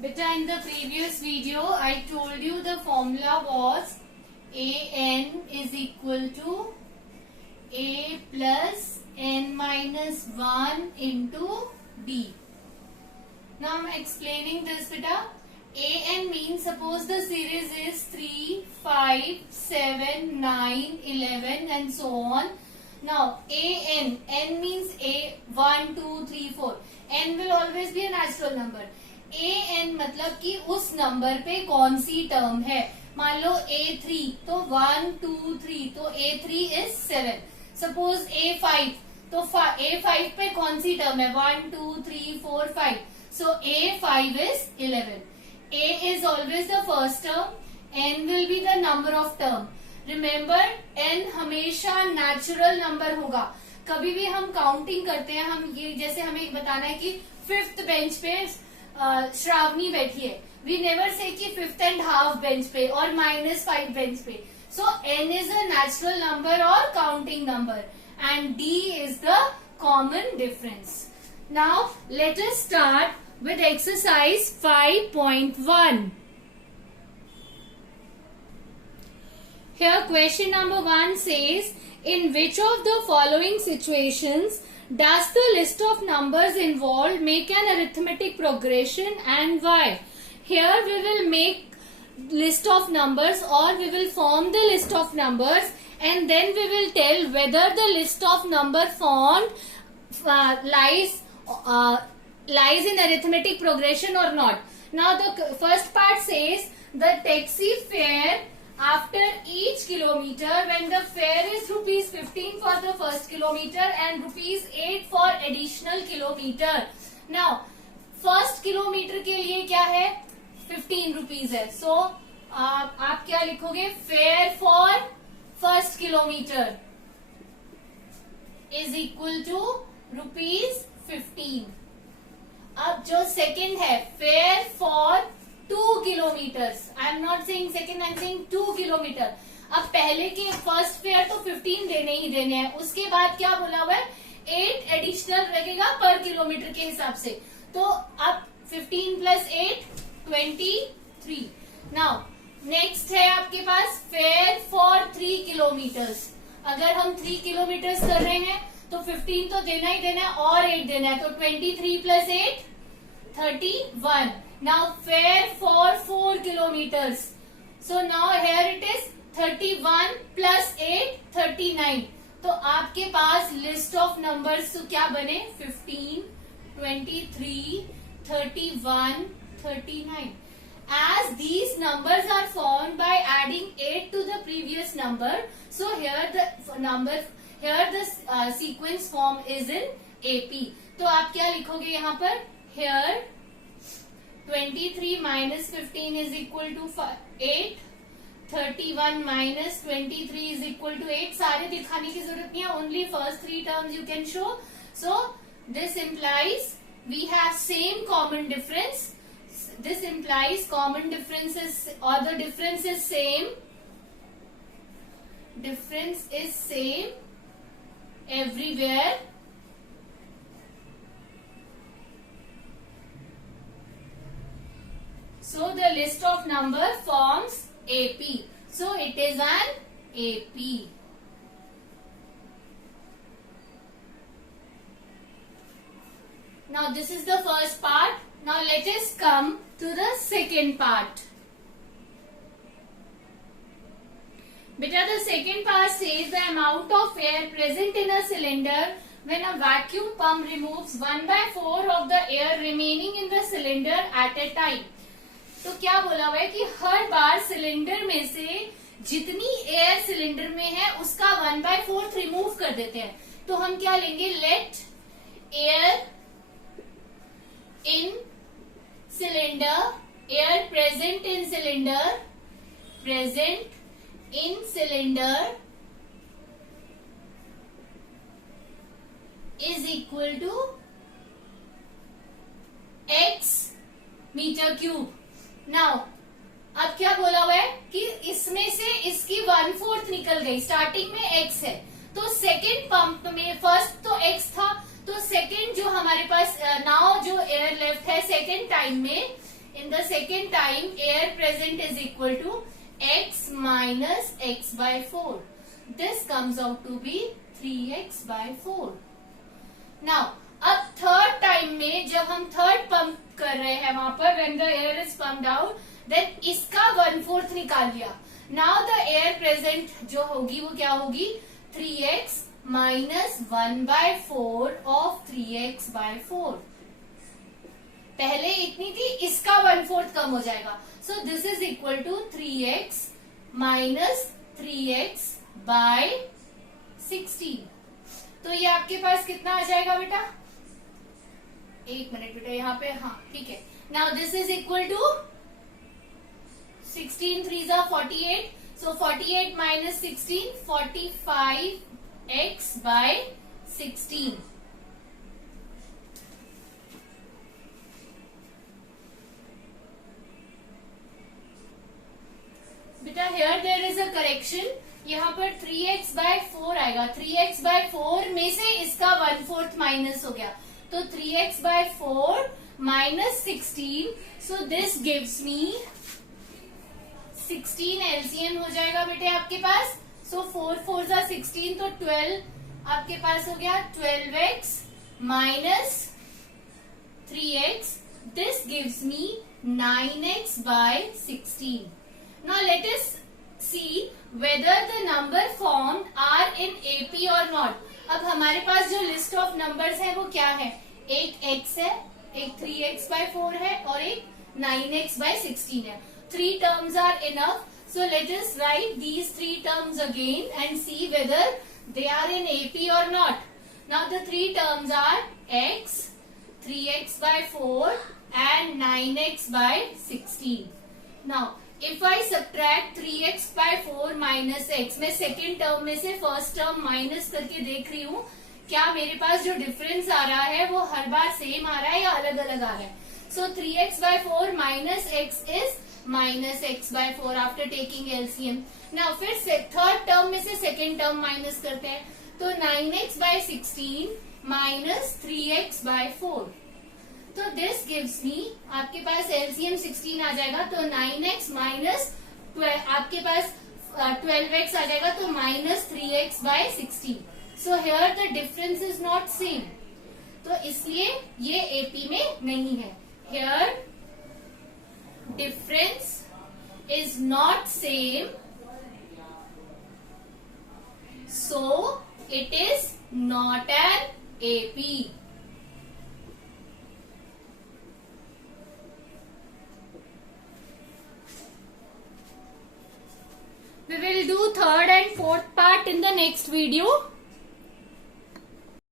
Beta, in the previous video, I told you the formula was AN is equal to A plus N minus 1 into D. Now I'm explaining this, beta. AN means, suppose the series is 3, 5, 7, 9, 11 and so on. Now AN, N means A, 1, 2, 3, 4. N will always be a natural number. AN मतलब कि उस number पे कौन सी term है. मान लो A3 तो 1, 2, 3 तो A3 is 7. Suppose A5 तो A5 पे कौन सी टर्म है 1, 2, 3, 4, 5. So A5 is 11. A is always the first term. N will be the number of term. Remember, N हमेशा नेचुरल नंबर होगा. कभी भी हम काउंटिंग करते हैं, हम ये जैसे हमें बताना है कि 5th बेंच पे श्रावणी बैठी है. वी नेवर से कि 5th and half बेंच पे और -5 बेंच पे. So N is a natural number और counting number and D is the common difference. Now let us start with exercise 5.1. Here question number 1 says, in which of the following situations does the list of numbers involved make an arithmetic progression and why? Here we will make list of numbers or we will form the list of numbers and then we will tell whether the list of number formed lies in arithmetic progression or not. Now the first part says the taxi fare after each kilometer, when the fare is rupees 15 for the first kilometer and rupees 8 for additional kilometer. Now first kilometer के लिए क्या है 15 rupees है. So आप क्या लिखोगे, fare for first kilometer is equal to rupees 15. अब जो सेकेंड है fair for 2 kilometres, I am not saying second, I am saying 2 kilometre. अब पहले के फर्स्ट फेयर तो 15 देने ही देने हैं, उसके बाद क्या बोला हुआ है 8 एडिशनल लगेगा पर किलोमीटर के हिसाब से. तो अब 15 प्लस 8 23. नाउ नेक्स्ट है आपके पास फेयर फॉर 3 किलोमीटर्स. अगर हम 3 किलोमीटर्स कर रहे हैं तो 15 तो देना ही देना है और 8 देना है, तो 23 plus 8 31. Now fare for 4 kilometers. So now here it is 31 plus 8 39. तो आपके पास लिस्ट ऑफ नंबर्स तो क्या बने 15, 23, 31, 39. As these numbers are formed by adding 8 to the previous number, so here the sequence form is in AP. तो आप क्या लिखोगे यहाँ पर, here 23 minus 15 is equal to 8, 31 minus 23 is equal to 8. सारे दिखाने की जरूरत नहीं है, only first 3 terms you can show. So this implies we have same common difference. This implies common differences or the difference is same. Difference is same everywhere. So the list of number forms AP. So it is an AP. Now this is the first part. Now let us come to the second part. Beta, the second part says the amount of air present in a cylinder when a vacuum pump removes 1/4 of the air remaining in the cylinder at a time. तो क्या बोला हुआ है कि हर बार cylinder में से जितनी air cylinder में है उसका 1/4 रिमूव कर देते हैं. तो हम क्या लेंगे, let air in cylinder, air present in cylinder, present in cylinder is equal to x metre cube. Now अब क्या बोला हुआ है कि इसमें से इसकी 1/4 निकल गई. स्टार्टिंग में x है तो सेकेंड पंप में फर्स्ट तो x था, तो सेकेंड जो हमारे पास नाउ जो एयर लेफ्ट है सेकेंड टाइम में in the second time air present is equal to x minus x by 4. This comes out to be 3x by 4. Now, अब थर्ड टाइम में जब हम थर्ड पंप कर रहे हैं वहां पर when the air is pumped out, then इसका 1/4 निकाल लिया. Now the air present जो होगी वो क्या होगी 3x minus 1/4 of 3x by 4. पहले इतनी थी, इसका 1/4 कम हो जाएगा. So this is equal to 3x minus 3x by 16. तो ये आपके पास कितना आ जाएगा बेटा? एक मिनट बेटा, यहाँ पे हाँ ठीक है. Now this is equal to 16 3s are 48. So 48 minus 16, 45x by 16. बेटा here there is a correction. यहाँ पर 3x by 4 आएगा. 3x by 4 में से इसका 1/4 माइनस हो गया, तो 3x by 4 minus 16. So this gives me 16 LCM हो जाएगा बेटे आपके पास. So 4 4s are 16, तो 12 आपके पास हो गया. 12x minus 3x. This gives me 9x by 16. Now let us see whether the number formed are in AP or not. अब हमारे पास जो लिस्ट ऑफ नंबर्स है वो क्या है? एक x है, एक 3x by 4 है और एक 9x by 16 है. 3 terms are enough. So let us write these 3 terms again and see whether they are in AP or not. Now the 3 terms are x, 3x by 4 and 9x by 16. Now if I subtract 3x by 4 minus x, मैं second term में से first term minus करके देख रही हूँ क्या मेरे पास जो डिफरेंस आ रहा है वो हर बार सेम आ रहा है या अलग अलग आ रहा है. सो 3x by 4 minus x is minus x by 4 after taking LCM. Now फिर थर्ड टर्म में से सेकेंड टर्म माइनस करते हैं, तो 9x by 16 minus 3x by 4. तो दिस गिव्स मी, आपके पास LCM 16 आ जाएगा, तो 9x माइनस आपके पास 12x आ जाएगा, तो minus 3x by 16. So here the difference is not same, तो इसलिए ये AP में नहीं है. Here difference is not same, so it is not an AP. We will do third and fourth part in the next video.